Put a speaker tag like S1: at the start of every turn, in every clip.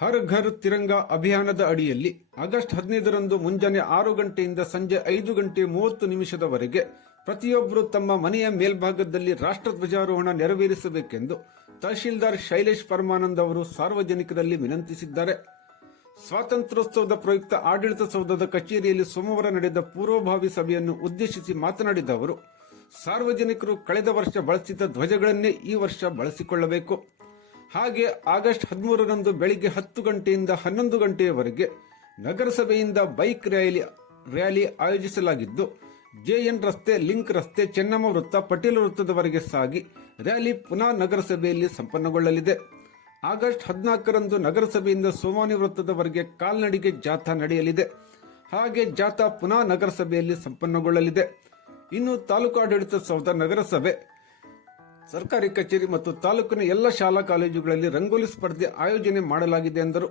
S1: ಹರ್ ಘರ್ ತಿರಂಗ ಅಭಿಯಾನದ ಅಡಿಯಲ್ಲಿ ಆಗಸ್ಟ್ ಹದಿನೈದರಂದು ಮುಂಜಾನೆ ಆರು ಗಂಟೆಯಿಂದ ಸಂಜೆ ಐದು ಗಂಟೆ ಮೂವತ್ತು ನಿಮಿಷದವರೆಗೆ ಪ್ರತಿಯೊಬ್ಬರು ತಮ್ಮ ಮನೆಯ ಮೇಲ್ಭಾಗದಲ್ಲಿ ರಾಷ್ಟ್ರಧ್ವಜಾರೋಹಣ ನೆರವೇರಿಸಬೇಕೆಂದು ತಹಶೀಲ್ದಾರ್ ಶೈಲೇಶ್ ಪರಮಾನಂದ್ ಅವರು ಸಾರ್ವಜನಿಕರಲ್ಲಿ ವಿನಂತಿಸಿದ್ದಾರೆ. ಸ್ವಾತಂತ್ರ್ಯೋತ್ಸವದ ಪ್ರಯುಕ್ತ ಆಡಳಿತ ಸೌಧದ ಕಚೇರಿಯಲ್ಲಿ ಸೋಮವಾರ ನಡೆದ ಪೂರ್ವಭಾವಿ ಸಭೆಯನ್ನು ಉದ್ದೇಶಿಸಿ ಮಾತನಾಡಿದ ಅವರು, ಸಾರ್ವಜನಿಕರು ಕಳೆದ ವರ್ಷ ಬಳಸಿದ ಧ್ವಜಗಳನ್ನೇ ಈ ವರ್ಷ ಬಳಸಿಕೊಳ್ಳಬೇಕು. ಹಾಗೆ ಆಗಸ್ಟ್ ಹದಿಮೂರರಂದು ಬೆಳಿಗ್ಗೆ ಹತ್ತು ಗಂಟೆಯಿಂದ ಹನ್ನೊಂದು ಗಂಟೆಯವರೆಗೆ ನಗರಸಭೆಯಿಂದ ಬೈಕ್ ರ್ಯಾಲಿ ರ್ಯಾಲಿ ಆಯೋಜಿಸಲಾಗಿದ್ದು, ಜೆಎನ್ ರಸ್ತೆ, ಲಿಂಕ್ ರಸ್ತೆ, ಚೆನ್ನಮ್ಮ ವೃತ್ತ, ಪಟೇಲ್ ವೃತ್ತದವರೆಗೆ ಸಾಗಿ ರ್ಯಾಲಿ ಪುನಃ ನಗರಸಭೆಯಲ್ಲಿ ಸಂಪನ್ನಗೊಳ್ಳಲಿದೆ. ಆಗಸ್ಟ್ ಹದಿನಾಲ್ಕರಂದು ನಗರಸಭೆಯಿಂದ ಸೋಮಾನಿ ವೃತ್ತದವರೆಗೆ ಕಾಲ್ನಡಿಗೆ ಜಾಥಾ ನಡೆಯಲಿದೆ. ಹಾಗೆ ಜಾಥಾ ಪುನಃ ನಗರಸಭೆಯಲ್ಲಿ ಸಂಪನ್ನಗೊಳ್ಳಲಿದೆ. ಇನ್ನು ತಾಲೂಕಾಡಳಿತ ಸೌಧ ನಗರಸಭೆ ಸರ್ಕಾರಿ ಕಚೇರಿ ಮತ್ತು ತಾಲೂಕಿನ ಎಲ್ಲ ಶಾಲಾ ಕಾಲೇಜುಗಳಲ್ಲಿ ರಂಗೋಲಿ ಸ್ಪರ್ಧೆ ಆಯೋಜನೆ ಮಾಡಲಾಗಿದೆ ಎಂದರು.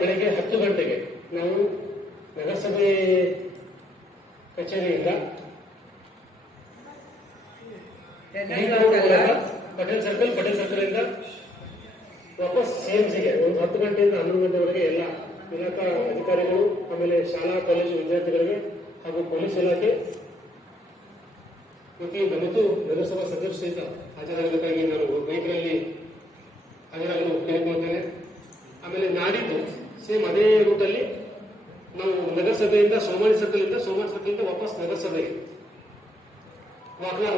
S2: ಬೆಳಗ್ಗೆ ಹತ್ತು ಗಂಟೆಗೆ ನಾವು ನಗರಸಭೆ ಕಚೇರಿಯಿಂದ ಪಟೇಲ್ ಸರ್ಕಲ್ ಪಟೇಲ್ ಸರ್ಕಲ್ ಇಂದ ವಾಪಸ್ ಸಿಎಂಸಿಗೆ ಒಂದು ಹತ್ತು ಗಂಟೆಯಿಂದ ಹನ್ನೊಂದು ಗಂಟೆವರೆಗೆ ಎಲ್ಲ ಇಲಾಖಾ ಅಧಿಕಾರಿಗಳು ಆಮೇಲೆ ಶಾಲಾ ಕಾಲೇಜು ವಿದ್ಯಾರ್ಥಿಗಳಿಗೆ ಹಾಗೂ ಪೊಲೀಸ್ ಇಲಾಖೆ ಪ್ರತಿಯೊಬ್ಬ ಮತ್ತು ನಗರಸಭಾ ಸದಸ್ಯರು ಸಹಿತ ಹಾಜರಾಗಬೇಕಾಗಿ ನಾನು ಬೈಕ್ನಲ್ಲಿ ಹಾಜರಾಗಲು ಕೇಳ್ಕೊಳ್ತೇನೆ ಆಮೇಲೆ ನಾಡಿದ್ದು ಸೇಮ್ ಅದೇ ರೂಟಲ್ಲಿ ನಾವು ನಗರಸಭೆಯಿಂದ ಸೋಮಾನಿ ಸರ್ಕಲ್ ಇಂದ ಸೋಮಾನಿ ಸರ್ಕಲ್ ಇಂದ ವಾಪಸ್ ನಗರಸಭೆಗೆ.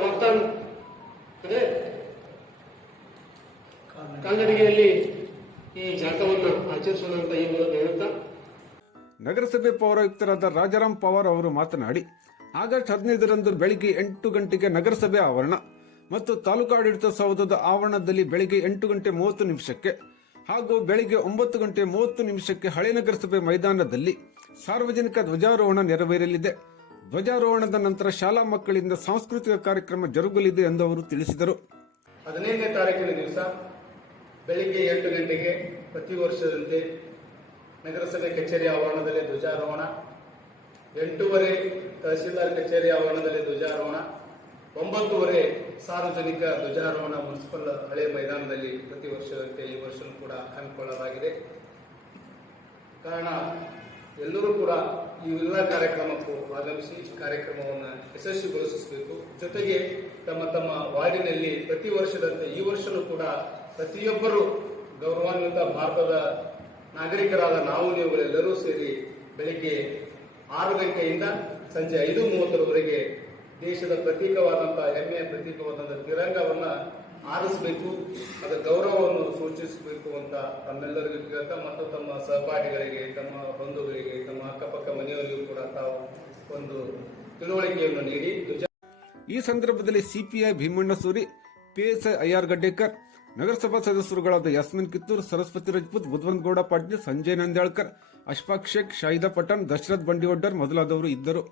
S2: ವಾಗ್ದಾನ್ ಅದೇ ಕಾಲ್ನಡಿಗೆಯಲ್ಲಿ ಈ ಜಾಥವನ್ನು ಆಚರಿಸೋಣ ಅಂತ ಈ ಮೂಲಕ ಹೇಳುತ್ತಾ.
S1: ನಗರಸಭೆ ಪೌರಾಯುಕ್ತರಾದ ರಾಜಾರಾಮ್ ಪವಾರ್ ಅವರು ಮಾತನಾಡಿ ಆಗಸ್ಟ್ ಹದಿನೈದರಂದು ಬೆಳಿಗ್ಗೆ ಎಂಟು ಗಂಟೆಗೆ ನಗರಸಭೆ ಆವರಣ ಮತ್ತು ತಾಲೂಕಾಡಳಿತ ಸೌಧದ ಆವರಣದಲ್ಲಿ ಬೆಳಿಗ್ಗೆ ಎಂಟು ಗಂಟೆ ಮೂವತ್ತು ನಿಮಿಷಕ್ಕೆ ಹಾಗೂ ಬೆಳಿಗ್ಗೆ ಒಂಬತ್ತು ಗಂಟೆ ಮೂವತ್ತು ನಿಮಿಷಕ್ಕೆ ಹಳೆ ನಗರಸಭೆ ಮೈದಾನದಲ್ಲಿ ಸಾರ್ವಜನಿಕ ಧ್ವಜಾರೋಹಣ ನೆರವೇರಲಿದೆ. ಧ್ವಜಾರೋಹಣದ ನಂತರ ಶಾಲಾ ಮಕ್ಕಳಿಂದ ಸಾಂಸ್ಕೃತಿಕ ಕಾರ್ಯಕ್ರಮ ಜರುಗಲಿದೆ ಎಂದು ಅವರು ತಿಳಿಸಿದರು.
S3: ಹದಿನೈದನೇ ತಾರೀಕಿನ ದಿವಸ ಬೆಳಿಗ್ಗೆ ಎಂಟು ಗಂಟೆಗೆ ಪ್ರತಿ ವರ್ಷದಂತೆ ನಗರಸಭೆ ಕಚೇರಿ ಆವರಣದಲ್ಲಿ ಧ್ವಜಾರೋಹಣ ಎಂಟೂವರೆ ತಹಸೀಲ್ದಾರ್ ಕಚೇರಿ ಆವರಣದಲ್ಲಿ ಧ್ವಜಾರೋಹಣ, ಒಂಬತ್ತುವರೆ ಸಾರ್ವಜನಿಕ ಧ್ವಜಾರೋಹಣ ಮುನ್ಸಿಪಲ್ ಹಳೆ ಮೈದಾನದಲ್ಲಿ ಪ್ರತಿ ವರ್ಷದಂತೆ ಈ ವರ್ಷ ಕೂಡ ಹಮ್ಮಿಕೊಳ್ಳಲಾಗಿದೆ. ಕಾರಣ, ಎಲ್ಲರೂ ಕೂಡ ಈ ಎಲ್ಲ ಕಾರ್ಯಕ್ರಮಕ್ಕೂ ಆಗಮಿಸಿ ಕಾರ್ಯಕ್ರಮವನ್ನು ಯಶಸ್ವಿಗೊಳಿಸಬೇಕು. ಜೊತೆಗೆ ತಮ್ಮ ತಮ್ಮ ವಾರ್ಡಿನಲ್ಲಿ ಪ್ರತಿ ವರ್ಷದಂತೆ ಈ ವರ್ಷವೂ ಕೂಡ ಪ್ರತಿಯೊಬ್ಬರು ಗೌರವಾನ್ವಿತ ಭಾರತದ ನಾಗರಿಕರಾದ ನಾವು, ನೀವುಗಳೆಲ್ಲರೂ ಸೇರಿ ಬೆಳಿಗ್ಗೆ ಆರು ಗಂಟೆಯಿಂದ ಸಂಜೆ ಐದು ಮೂವತ್ತರವರೆಗೆ ದೇಶದ ಪ್ರತೀಕವಾದಂತಹ ಹೆಮ್ಮೆಯ ಪ್ರತೀಕವಾದಂತಹ ತಿರಂಗವನ್ನ ಆರಿಸಬೇಕು ಅದರ ಗೌರವವನ್ನು ಸೂಚಿಸಬೇಕು ಅಂತ ತಮ್ಮೆಲ್ಲರಿಗೂ ಕೇಳ್ತಾ ಮತ್ತು ತಮ್ಮ ಸಹಪಾಠಿಗಳಿಗೆ, ತಮ್ಮ ಬಂಧುಗಳಿಗೆ, ತಮ್ಮ ಅಕ್ಕಪಕ್ಕ ಮನೆಯವರಿಗೂ ಕೂಡ ತಾವು ಒಂದು ತಿಳುವಳಿಕೆಯನ್ನು ನೀಡಿ.
S1: ಈ ಸಂದರ್ಭದಲ್ಲಿ CPI Bheemanna Suri PSI IR Gaddekar ನಗರಸಭಾ ಸದಸ್ಯರುಗಳಾದ ಯಾಸ್ಮಿನ್ ಕಿತ್ತೂರ್, ಸರಸ್ವತಿ ರಜಪೂತ್ ಬುದ್ವಂತ್ ಗೌಡ ಪಾಟೀಲ್, ಸಂಜಯ್ ನಂದ್ಯಾಳ್ಕರ್, ಅಶ್ಫಾಕ್ ಶೇಖ್, ಶಾಹಿದಾ ಪಠಾಣ್, ದಶರಥ್ ಬಂಡಿವಡ್ಡರ್ ಮೊದಲಾದವರು ಇದ್ದರು.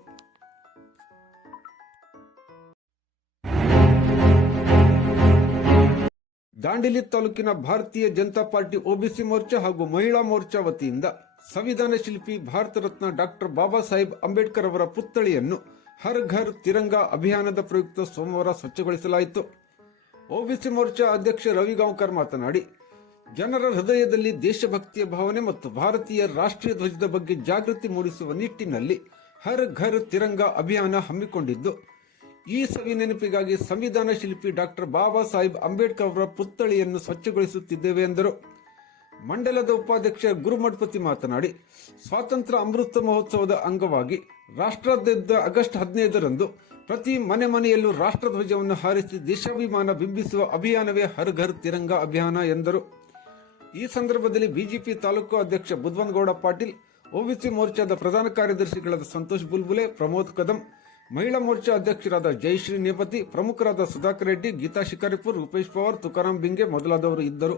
S1: ದಾಂಡೇಲಿ ತಾಲೂಕಿನ ಭಾರತೀಯ ಜನತಾ ಪಾರ್ಟಿ ಒಬಿಸಿ ಮೋರ್ಚಾ ಹಾಗೂ ಮಹಿಳಾ ಮೋರ್ಚಾ ವತಿಯಿಂದ ಸಂವಿಧಾನ ಶಿಲ್ಪಿ ಭಾರತ ರತ್ನ ಡಾಕ್ಟರ್ ಬಾಬಾ ಸಾಹೇಬ್ ಅಂಬೇಡ್ಕರ್ ಅವರ ಪುತ್ಥಳಿಯನ್ನು ಹರ್ ಘರ್ ತಿರಂಗ ಅಭಿಯಾನದ ಪ್ರಯುಕ್ತ ಸೋಮವಾರ ಸ್ವಚ್ಛಗೊಳಿಸಲಾಯಿತು. ಒಬಿಸಿ ಮೋರ್ಚಾ ಅಧ್ಯಕ್ಷ ರವಿ ಗಾಂವ್ಕರ್ ಮಾತನಾಡಿ, ಜನರ ಹೃದಯದಲ್ಲಿ ದೇಶಭಕ್ತಿಯ ಭಾವನೆ ಮತ್ತು ಭಾರತೀಯ ರಾಷ್ಟ್ರೀಯ ಧ್ವಜದ ಬಗ್ಗೆ ಜಾಗೃತಿ ಮೂಡಿಸುವ ನಿಟ್ಟಿನಲ್ಲಿ ಹರ್ ಘರ್ ತಿರಂಗ ಅಭಿಯಾನ ಹಮ್ಮಿಕೊಂಡಿದ್ದು, ಈ ಸವಿ ನೆನಪಿಗಾಗಿ ಸಂವಿಧಾನ ಶಿಲ್ಪಿ ಡಾಕ್ಟರ್ ಬಾಬಾ ಸಾಹೇಬ್ ಅಂಬೇಡ್ಕರ್ ಅವರ ಪುತ್ಥಳಿಯನ್ನು ಸ್ವಚ್ಛಗೊಳಿಸುತ್ತಿದ್ದೇವೆ ಎಂದರು. ಮಂಡಲದ ಉಪಾಧ್ಯಕ್ಷ ಗುರುಮಠಪತಿ ಮಾತನಾಡಿ, ಸ್ವಾತಂತ್ರ್ಯ ಅಮೃತ ಮಹೋತ್ಸವದ ಅಂಗವಾಗಿ ರಾಷ್ಟ್ರಾದ್ಯಂತ ಆಗಸ್ಟ್ ಹದಿನೈದರಂದು ಪ್ರತಿ ಮನೆ ಮನೆಯಲ್ಲೂ ರಾಷ್ಟ್ರಧ್ವಜವನ್ನು ಹಾರಿಸಿ ದೇಶಾಭಿಮಾನ ಬಿಂಬಿಸುವ ಅಭಿಯಾನವೇ ಹರ್ ಘರ್ ತಿರಂಗ ಅಭಿಯಾನ ಎಂದರು. ಈ ಸಂದರ್ಭದಲ್ಲಿ ಬಿಜೆಪಿ ತಾಲೂಕು ಅಧ್ಯಕ್ಷ ಬುದ್ವನ್ಗೌಡ ಪಾಟೀಲ್ ಒಬಿಸಿ ಮೋರ್ಚಾದ ಪ್ರಧಾನ ಕಾರ್ಯದರ್ಶಿಗಳಾದ ಸಂತೋಷ್ ಬುಲ್ಬುಲೆ, ಪ್ರಮೋದ್ ಕದಂ, ಮಹಿಳಾ ಮೋರ್ಚಾ ಅಧ್ಯಕ್ಷರಾದ ಜಯಶ್ರೀ ನೇಪತಿ, ಪ್ರಮುಖರಾದ ಸುಧಾಕರ್ ರೆಡ್ಡಿ, ಗೀತಾ ಶಿಕಾರಿಪುರ್, ರೂಪೇಶ್ ಪವಾರ್, ತುಕಾರಾಂ ಬಿಂಗೆ ಮೊದಲಾದವರು ಇದ್ದರು.